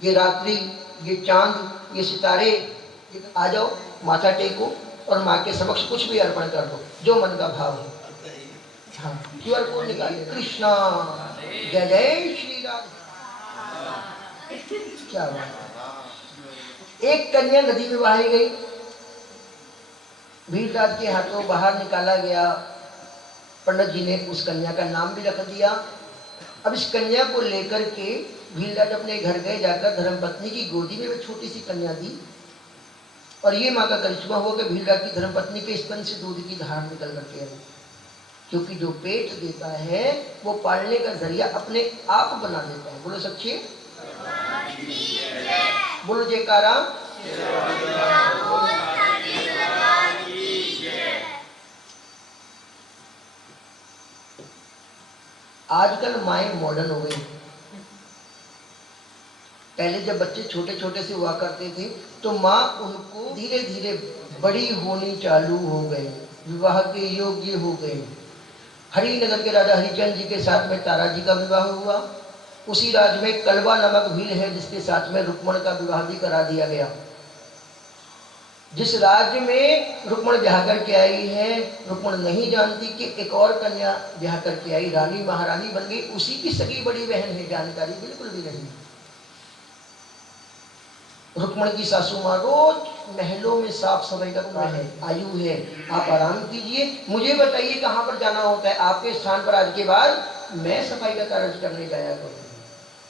ये रात्रि, ये चांद, ये सितारे, आ जाओ माथा टेको और माँ के समक्ष कुछ भी अर्पण कर दो, जो मन का भाव हो। हाँ QR कोड निकालिए, कृष्णा जय जय श्री राधे। क्या बात। एक कन्या नदी में बहाई गई, भीलराज के हाथों बाहर निकाला गया। पंडित जी ने उस कन्या का नाम भी रख दिया। अब इस कन्या को लेकर के भीलराज अपने घर गए, जाकर धर्मपत्नी की गोदी में छोटी सी कन्या दी, और ये माँ का करिश्मा हुआ कि भीलराज की धर्मपत्नी के स्तन से दूध की धार निकल करके आई। क्योंकि जो पेट देता है वो पालने का जरिया अपने आप बना देता है। बोलो सच्चे, बोलो जयकारा। आजकल माएँ मॉडर्न हो गई। पहले जब बच्चे छोटे छोटे से हुआ करते थे तो माँ उनको धीरे धीरे बड़ी होनी चालू हो गई, विवाह के योग्य हो गए। हरिनगर के राजा हरिचंद जी के साथ में तारा जी का विवाह हुआ। उसी राज्य में कलवा नामक भील है जिसके साथ में रुक्मण का विवाह भी करा दिया गया। जिस राज्य में रुक्मण ब्याह करके आई है, रुक्मण नहीं जानती कि एक और कन्या ब्याह करके आई, रानी महारानी बन गई, उसी की सगी बड़ी बहन है, जानकारी बिल्कुल भी नहीं। रुक्मण की सासू माँ रोज महलों में साफ सफाई का काम है, आयु है, आप आराम कीजिए, मुझे बताइए कहाँ पर जाना होता है, आपके स्थान पर आज के बाद मैं सफाई का कार्य करने जाया करूँ।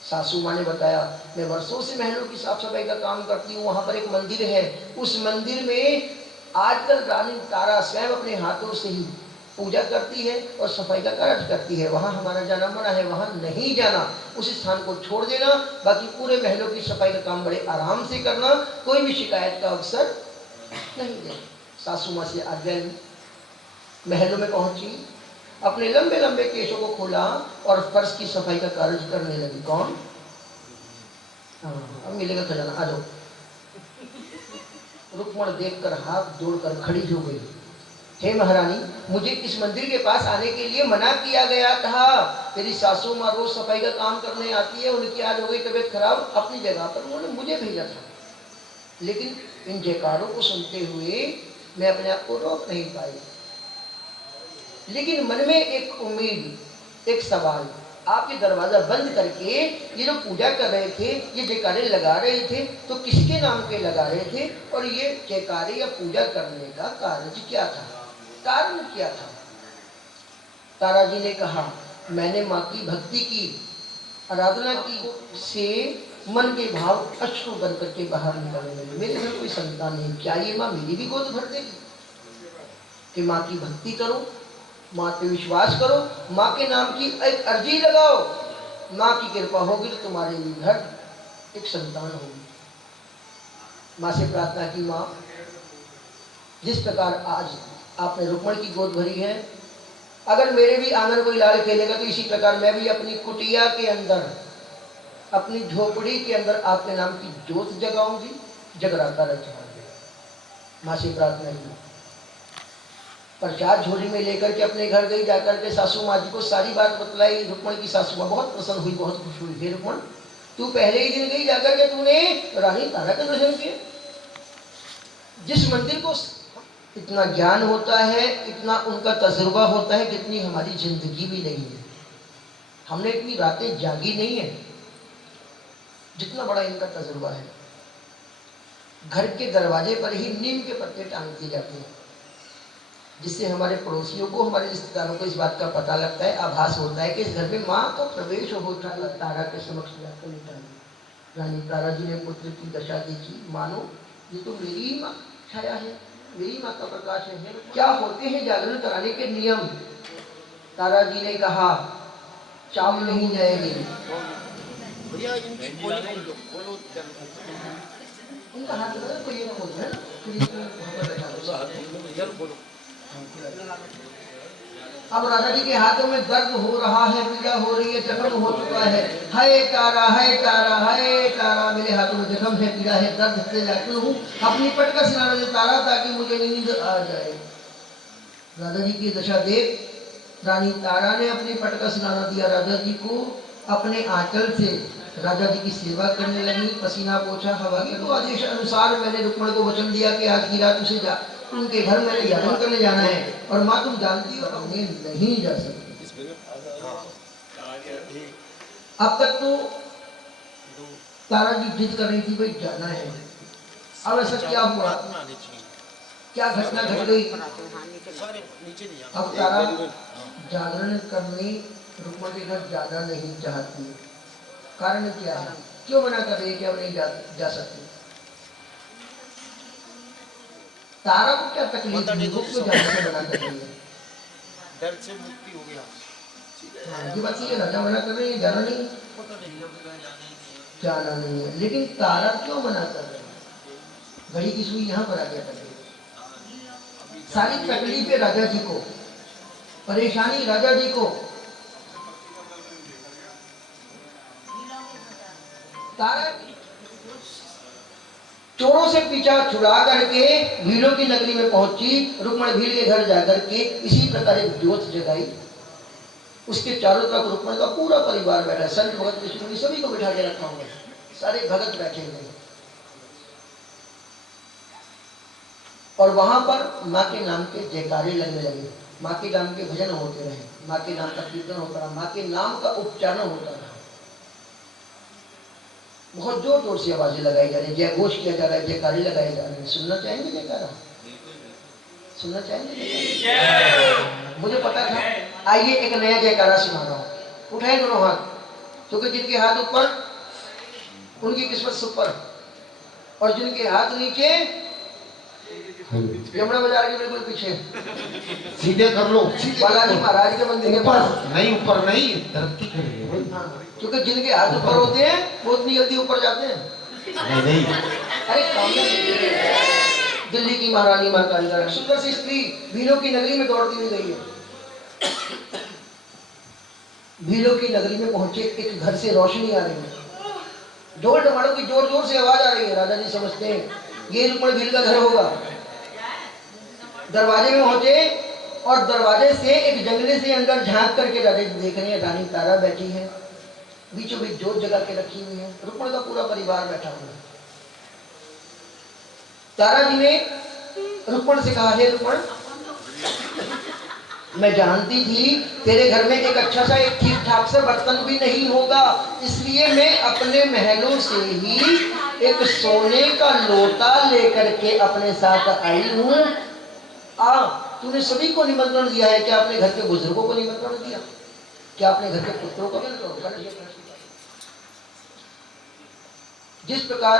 सासू माँ ने बताया, मैं वर्षों से महलों की साफ सफाई का काम करती हूँ, वहाँ पर एक मंदिर है, उस मंदिर में आजकल रानी तारा स्वयं अपने हाथों से ही पूजा करती है और सफाई का कार्य करती है, वहाँ हमारा जाना मना है, वहाँ नहीं जाना, उस स्थान को छोड़ देना, बाकी पूरे महलों की सफाई का काम बड़े आराम से करना, कोई भी शिकायत का अवसर नहीं देना। सासू माँ से आज्ञा ली, महलों में पहुंची, अपने लंबे लंबे केशों को खोला और फर्श की सफाई का कार्य करने लगी। कौन? अब मिलेगा खजाना, आ जाओ। रुक्मण देखकर हाथ जोड़कर खड़ी हो गई। हे महारानी, मुझे इस मंदिर के पास आने के लिए मना किया गया था, तेरी सासू माँ रोज सफाई का काम करने आती है, उनकी आज हो गई तबीयत खराब, अपनी जगह पर उन्होंने मुझे भेजा था, लेकिन इन जयकारों को सुनते हुए मैं अपने आप को रोक नहीं पाई। लेकिन मन में एक उम्मीद, एक सवाल, आप ये दरवाजा बंद करके ये जो पूजा कर रहे थे, ये जयकारे लगा रहे थे, तो किसके नाम के लगा रहे थे, और ये जयकारे या पूजा करने का कार्य क्या था, कारण क्या था? तारा जी ने कहा, मैंने माँ की भक्ति की, आराधना की, से मन के भाव अश्रु बन करके बाहर निकलने लगे। मेरे घर कोई संतान नहीं, क्या ये माँ मेरी भी गोद भर देगी? कि माँ की भक्ति करो, माँ पे विश्वास करो, माँ के नाम की एक अर्जी लगाओ, माँ की कृपा होगी तो तुम्हारे भी घर एक संतान होगी। माँ से प्रार्थना की, माँ जिस प्रकार आज आपने रुक्मण की गोद भरी है, अगर मेरे भी आंगन कोई लाल खेलेगा तो इसी प्रकार मैं भी अपनी कुटिया के अंदर, अपनी झोपड़ी के अंदर आपके नाम की जोत जगाऊंगी, जगराता रचाऊंगी। माँ से प्रार्थना की, प्रसाद झोली में लेकर के अपने घर गई, जाकर के सासू माँ जी को सारी बात बतलाई। रुक्मण की सासू माँ बहुत प्रसन्न हुई, बहुत खुश हुई। हे रुक्मण, तू पहले ही दिन गई जाकर के तूने रानी तारा के दर्शन किए। जिस मंदिर को इतना ज्ञान होता है, इतना उनका तजुर्बा होता है, जितनी हमारी जिंदगी भी नहीं है। हमने इतनी रातें जागी नहीं है जितना बड़ा इनका तजुर्बा है। घर के दरवाजे पर ही नीम के पत्ते टांग दिए जाते हैं, जिससे हमारे पड़ोसियों को, हमारे रिश्तेदारों को इस बात का पता लगता है, आभास होता है कि इस घर में माँ का प्रवेश होता है। तारा के समक्ष जाकर निकाली। रानी तारा जी ने पुत्र की दशा देखी, मानो ये तो मेरी ही माँ छाया है, मेरी माँ का प्रकाश है। क्या होते हैं जागरण कराने के नियम? तारा जी ने कहा, चावल नहीं जाएगी। इनका हाथ कोई एक खोल है ना। अब राजा जी के हाथों में दर्द हो रहा है, पीड़ा हो रही है, जख्म हो चुका है। हाय तारा, हाय तारा, हाय तारा, मेरे हाथों में जख्म है, पीड़ा है, दर्द से जाती हूँ, अपनी पट का सिनारा दे तारा, ताकि मुझे नींद आ जाए। राजा जी की दशा देख रानी तारा ने अपनी पट का सिनारा दिया राजा जी को, अपने आंचल से राजा जी की सेवा करने लगी, पसीना पोछा, हवा के तो आदेश अनुसार मैंने रुक्मण को वचन दिया कि आज की रात उसे जा उनके घर मैंने यादन करने जाना है, और माँ तुम जानती हो हमने नहीं जा सकती। अब तक तो तारा जी जिद कर रही थी भाई जाना है। अब ऐसा क्या हुआ, क्या घटना घट गई? अब तारा जागरण करने रुक्मण के घर जाना नहीं चाहती। कारण क्या है, क्यों मना कर रही है कि अब नहीं जा सकती? तारा को क्या तकलीफ है, वो क्यों जाने से मना कर रही है? डर से मुक्ति हो गया। हाँ, ये बात ये राजा मना कर रही है, जाना नहीं, जाना नहीं है। लेकिन तारा क्यों मना कर रही है? घड़ी की सुई यहाँ पर आ गया कर रही। सारी तकलीफें राजा जी को, परेशानी राजा जी को। तारा चोरों से पीछा छुड़ा करके भीलों की नगरी में पहुंची। रुक्मण भील के घर जाकर के इसी प्रकार एक ज्योत जगाई। उसके चारों तरफ रुक्मण का पूरा परिवार बैठा है, संत भगत ऋषि सभी को बिठा के रखा हुआ है, सारे भगत बैठे हुए हैं। और वहां पर माँ के नाम के जयकारे लगने लगे, माँ के नाम के भजन होते रहे, माँ के नाम का कीर्तन होता रहा, माँ के नाम का उच्चारण होता रहा। बहुत जोर जोर से आवाजें लगाई जा रही है, जय घोष किया जा रहा है, जयकारे लगाए जा रहे हैं। सुनना चाहेंगे जयकारा? सुनना चाहेंगे? मुझे पता था। आइए एक नया जयकारा सुना रहा हूँ। उठाए दोनों हाथ। क्योंकि जिनके हाथ ऊपर उनकी किस्मत सुपर, और जिनके हाथ नीचे यमुना बाजार के बिल्कुल पीछे सीधे कर लो। बालाजी महाराज के मंदिर के पास। नहीं ऊपर नहीं, तरक्की करेंगे। हाँ, क्योंकि जिनके हाथ ऊपर होते हैं वो इतनी जल्दी ऊपर जाते हैं। नहीं अरे दिल्ली की महारानी मां कालिका सुंदर सी स्त्री भीलों की नगरी में दौड़ती हुई गई है। भीलों की नगरी में पहुंचे, एक घर से रोशनी आ रही है, ढोल ढमाड़ों की जोर जोर से आवाज आ रही है। राजा जी समझते हैं ये रुक्मण भील का घर होगा। दरवाजे में पहुंचे और दरवाजे से एक जंगले से अंदर झांक करके राजा जी देख रहे हैं रानी तारा बैठी है, बीचों बीच जोत जगा के रखी हुई है, रुक्मण का पूरा परिवार बैठा हुआ है। तारा जी ने रुक्मण से कहा, हे रुक्मण, मैं जानती थी तेरे घर में एक अच्छा सा एक ठीक ठाक सा बर्तन भी नहीं होगा, इसलिए मैं अपने महलों से ही एक सोने का लोटा लेकर के अपने साथ आई हूँ। तूने सभी को निमंत्रण दिया है, क्या अपने घर के बुजुर्गों को निमंत्रण दिया? क्या अपने घर के पुत्रों को निमंत्रण? जिस प्रकार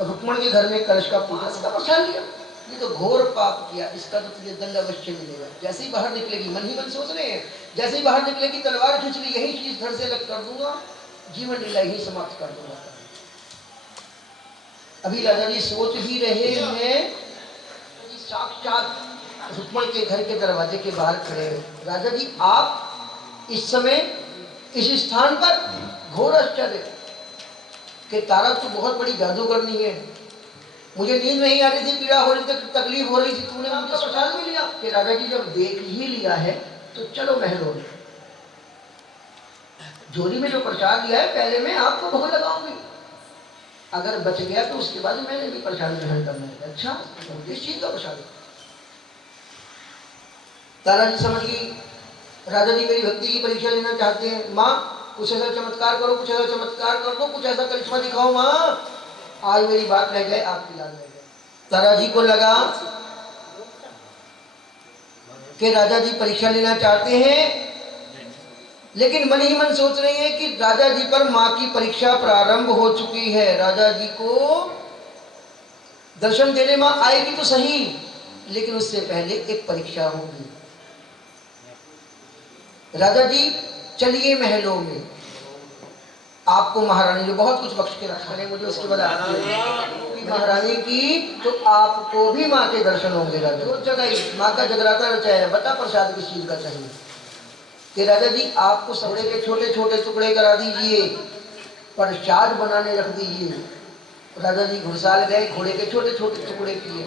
रुक्मण के घर में कलश का पूजा का प्रसाद लिया, ये तो घोर पाप किया, इसका तो तुझे दंड अवश्य मिलेगा। जैसे ही बाहर निकलेगी, मन ही मन सोच रहे हैं, जैसे ही बाहर निकलेगी तलवार खींच ली, यही चीज धड़ से अलग कर दूंगा, जीवन लीला ही समाप्त कर दूंगा। अभी राजा जी सोच ही रहे हैं, साक्षात रुक्मण के घर के दरवाजे के बाहर खड़े हैं। राजा जी आप इस समय इस स्थान पर? घोर आश्चर्य कि तारा तो बहुत बड़ी जादूगरनी है, मुझे नींद नहीं आ रही थी, पीड़ा हो रही थी, तकलीफ हो रही थी, तूने मुझे प्रसाद भी लिया। कि राजा जी जब देख ही लिया है तो चलो महलों में, झोली में जो प्रसाद लिया है पहले मैं आपको भोग लगाऊंगी, अगर बच गया तो उसके बाद मैंने भी प्रसाद ग्रहण करना है। अच्छा, किस चीज का प्रसाद? तारा जी समझ गई राजा जी मेरी भक्ति की परीक्षा लेना चाहते हैं। माँ कुछ ऐसा चमत्कार करो, कुछ ऐसा चमत्कार कर दो, कुछ ऐसा करिश्मा दिखाओ माँ, आज मेरी बात रह जाए, आपकी याद रह जाए। तारा जी को लगा कि राजा जी परीक्षा लेना चाहते हैं, लेकिन मन ही मन सोच रही हैं कि राजा जी पर माँ की परीक्षा प्रारंभ हो चुकी है। राजा जी को दर्शन देने माँ आएगी तो सही, लेकिन उससे पहले एक परीक्षा होगी। राजा जी चलिए महलों में, आपको महारानी ने बहुत कुछ बख्श के रखा है, मुझे उसके बाद आपकी महारानी की तो आपको भी माँ के दर्शन होंगे। राजा जगह माँ का जगराता रचाया, बता प्रसाद किस चीज का चाहिए? कि राजा जी आपको सबड़े के छोटे छोटे टुकड़े करा दीजिए, प्रसाद बनाने रख दीजिए। राजा जी घुड़साल गए, घोड़े के छोटे छोटे टुकड़े किए,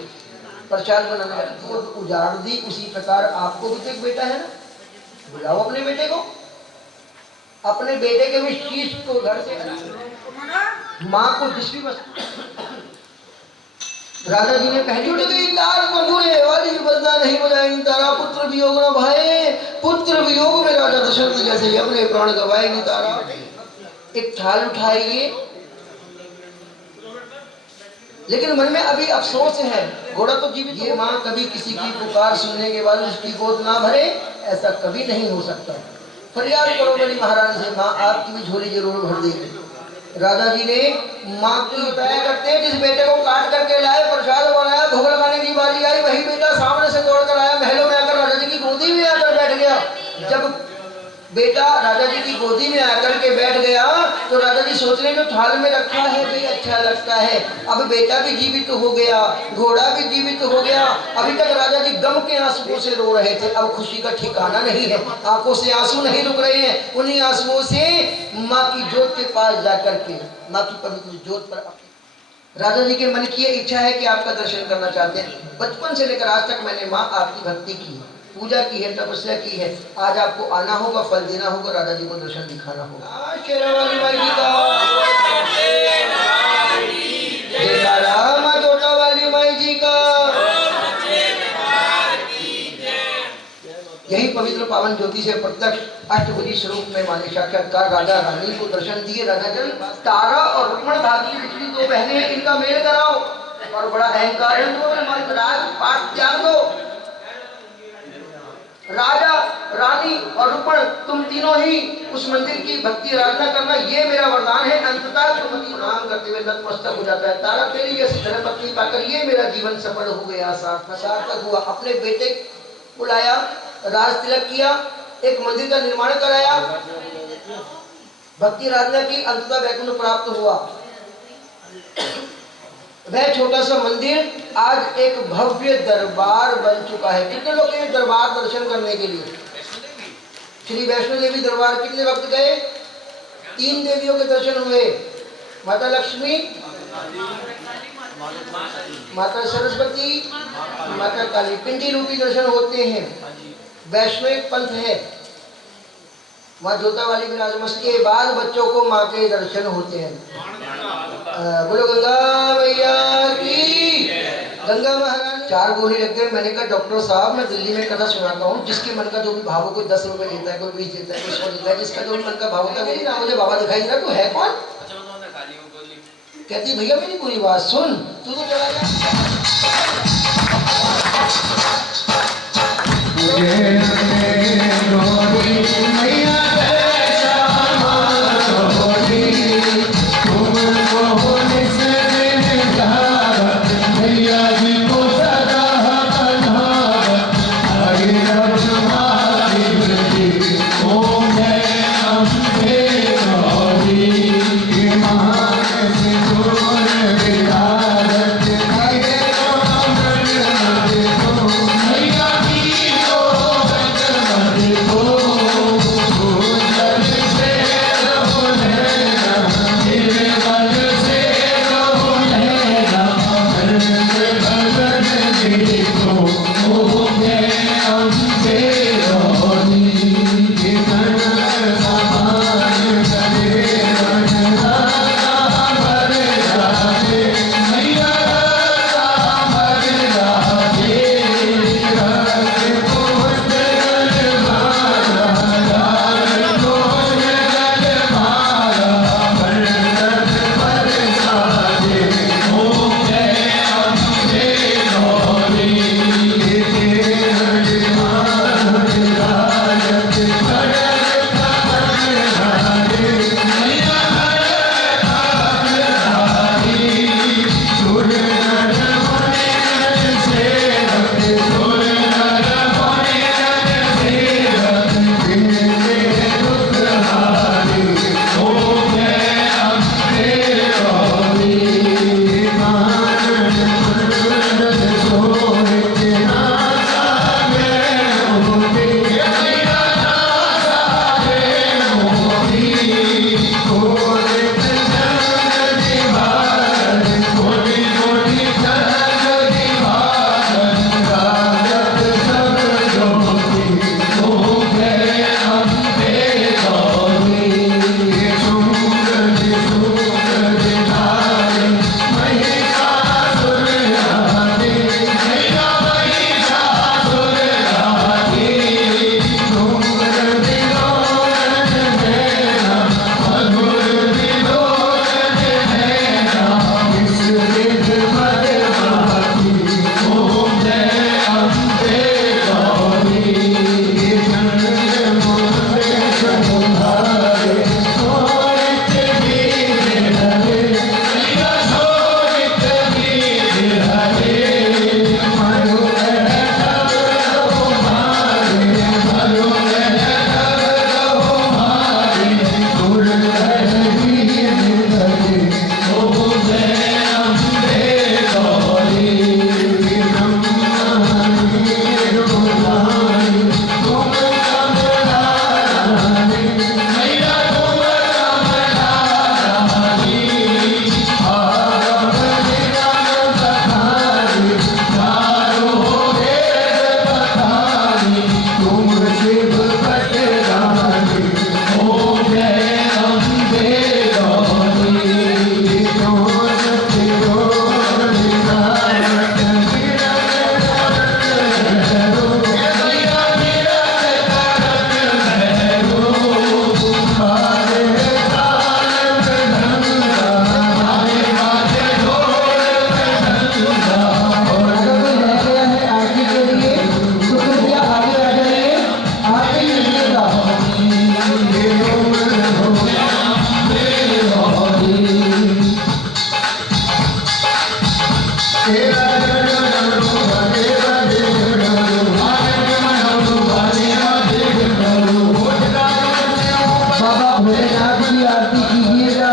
प्रसाद बनाने रख दिए, उजाड़ दी। उसी प्रकार आपको भी तो एक बेटा है ना, बुलाओ अपने बेटे को, अपने बेटे के भी शीश को घर से माँ को जिस भी राजा जी ने पहली उठ गई तार बबूरे वाली बजना नहीं बजाएंगी तारा, पुत्र वियोग न भाए, पुत्र वियोग में राजा दशरथ जैसे अपने प्राण गवाएंगी तारा। एक थाल उठाइए, लेकिन मन में अभी अफसोस है, घोड़ा तो जीवित। ये माँ कभी किसी की पुकार सुनने के बाद उसकी गोद ना भरे, ऐसा कभी नहीं हो सकता। फरियाद करो मेरी महारानी से, माँ आपकी भी झोली जरूर भर देगी। राजा जी ने माँ की दया करते हैं, जिस बेटे को काट करके लाए, प्रसाद बनाया, भोग लगाने की बारी आई, वही बेटा सामने से दौड़ कर आया, महलों में आकर राजा जी की गोदी में आकर बैठ गया। जब बेटा राजा जी की गोदी में आकर के बैठ गया तो राजा जी सोच रहे जो थाल में रखा है भी अच्छा लगता है। अब बेटा भी जीवित हो गया, घोड़ा भी जीवित हो गया। अभी तक राजा जी गम के आंसुओं से रो रहे थे, अब खुशी का ठिकाना नहीं है, आंखों से आंसू नहीं रुक रहे हैं। उन्हीं आंसुओं से माँ की जोत के पास जाकर के, माँ की पवित्र जोत पर राजा जी के मन की इच्छा है कि आपका दर्शन करना चाहते हैं। बचपन से लेकर आज तक मैंने माँ आपकी भक्ति की है, पूजा की है, तपस्या की है, आज आपको आना होगा, फल देना होगा, राजा जी को दर्शन दिखाना होगा। शेरावाली माई जी का माँ जोटा वाली माई जी का। यही पवित्र पावन ज्योति से प्रत्यक्ष अष्टभुजी स्वरूप में माने साक्षात्कार राजा रानी को दर्शन दिए। राजा जन तारा और रुक्मण भागी पिछली दो बहनें हैं, इनका मेल कराओ। और बड़ा अहंकार है, राजपाट त्याग दो। राजा, रानी और रुपण तुम तीनों ही उस मंदिर की भक्ति आराधना करना, ये मेरा वरदान है। अंततः सुमति प्रणाम करते हुए नतमस्तक हो जाता है। तारा तेरी जैसी धर्मपत्नी पाकर ये मेरा जीवन सफल हो गया, सार्थक हुआ। अपने बेटे को लाया, राज तिलक किया, एक मंदिर का निर्माण कराया, भक्ति आराधना की, अंततः वैकुंठ प्राप्त हुआ। वह छोटा सा मंदिर आज एक भव्य दरबार बन चुका है। कितने लोग गए दरबार दर्शन करने के लिए? श्री वैष्णो देवी दरबार कितने वक्त गए? 3 देवियों के दर्शन हुए, माता लक्ष्मी, माता सरस्वती, माता काली। पिंडी रूपी दर्शन होते हैं। वैष्णो एक पंथ है, माँ जोता वाली विराजमान के बाद बच्चों को माँ के दर्शन होते हैं। बोलो गंगा मैया की। गंगा महारानी 4 गोली लग गए। मैंने कहा डॉक्टर साहब मैं दिल्ली में कथा सुनाता हूँ, जिसके मन का जो भी भाव हो, कोई 10 रुपए देता है, कोई 20 देता है, कोई 100 देता है, जिसका जो भी मन का भाव होता है मेरी ना मुझे बाबा दिखाई दे रहा, तो है कौन? कहती भैया मेरी पूरी बात सुन, तू तो चला जा। बाबा भोलेनाथ की आरती कीजिएगा।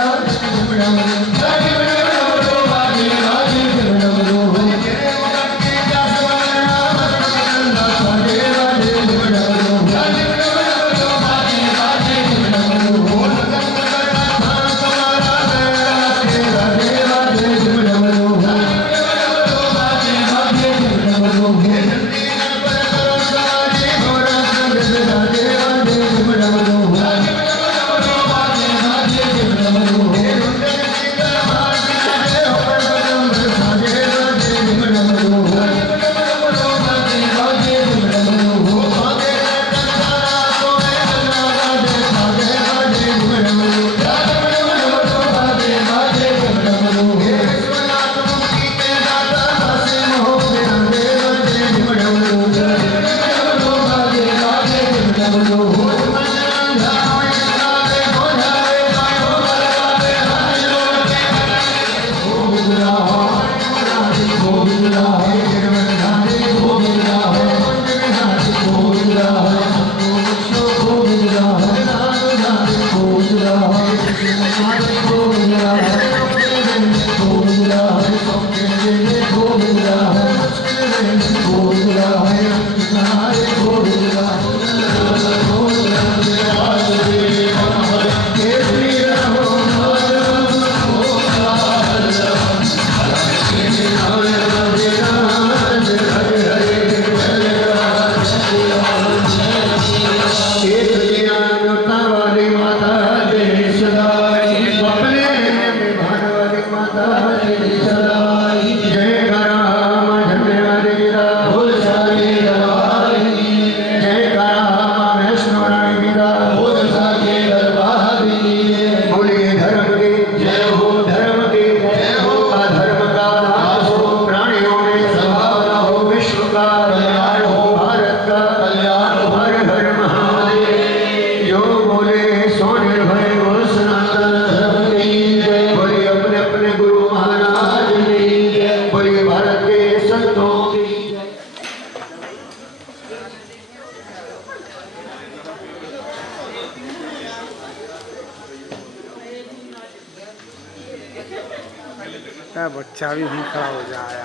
बच्चा भी खड़ा हो जाए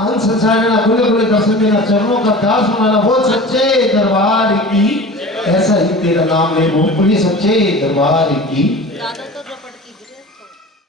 अंश संसारना खुले खुले दर्शन देना चरणों का दास माना वो सच्चे दरबार की ऐसा ही तेरा नाम ले वो सच्चे दरबार की